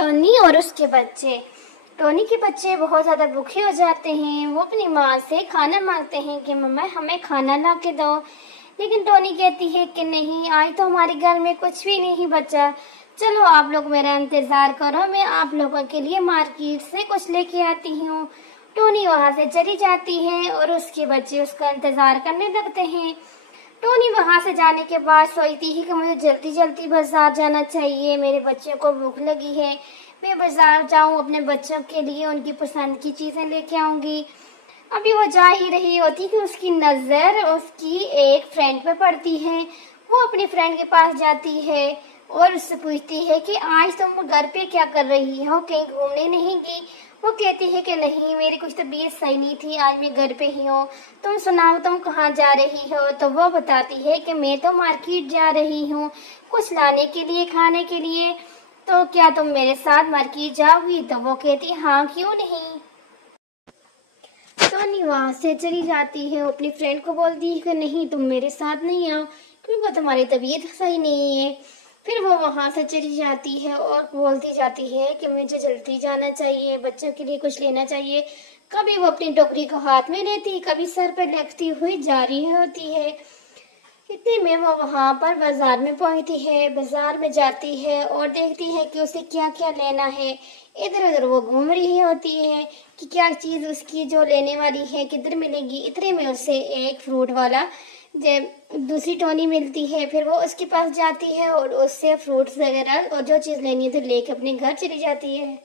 Tony और उसके बच्चे। टोनी के बच्चे बहुत ज़्यादा भूखे हो जाते हैं। वो अपनी माँ से खाना मांगते हैं कि मम्मा हमें खाना ला के दो, लेकिन टोनी कहती है कि नहीं, आज तो हमारे घर में कुछ भी नहीं बचा। चलो आप लोग मेरा इंतज़ार करो, मैं आप लोगों के लिए मार्केट से कुछ लेके आती हूँ। टोनी वहाँ से चली जाती है और उसके बच्चे उसका इंतज़ार करने लगते हैं। टोनी वहां से जाने के बाद सोचती है कि मुझे जल्दी जल्दी बाजार जाना चाहिए, मेरे बच्चों को भूख लगी है, मैं बाजार जाऊं, अपने बच्चों के लिए उनकी पसंद की चीजें लेके आऊंगी। अभी वो जा ही रही होती कि उसकी नजर उसकी एक फ्रेंड पे पड़ती है। वो अपनी फ्रेंड के पास जाती है और उससे पूछती है कि आज तुम घर पे क्या कर रही हो, कहीं घूमने नहीं गई? वो कहती है कि नहीं, मेरी कुछ तबीयत सही नहीं थी, आज मैं घर पे ही हूँ। तुम सुनाओ, तुम कहाँ जा रही हो? तो वो बताती है कि मैं तो मार्केट जा रही हूँ कुछ लाने के लिए, खाने के लिए। तो क्या तुम मेरे साथ मार्केट जाओगी? तो वो कहती हाँ, क्यों नहीं। टोनी वहां से चली जाती है, अपनी फ्रेंड को बोलती है कि नहीं, तुम मेरे साथ नहीं आओ क्योंकि तुम्हारी तबीयत सही नहीं है। फिर वो वहां से चली जाती है और बोलती जाती है कि मुझे जल्दी जाना चाहिए, बच्चों के लिए कुछ लेना चाहिए। कभी वो अपनी टोकरी को हाथ में लेती, कभी सर पर रखती हुई जा रही होती है। इतने में वो वहां पर बाजार में पहुंचती है। बाजार में जाती है और देखती है कि उसे क्या क्या लेना है। इधर उधर वो घूम रही होती है कि क्या चीज उसकी जो लेने वाली है किधर मिलेगी। इतने में उसे एक फ्रूट वाला दूसरी टोनी मिलती है। फिर वो उसके पास जाती है और उससे फ्रूट्स वगैरह और जो चीज लेनी है तो लेके अपने घर चली जाती है।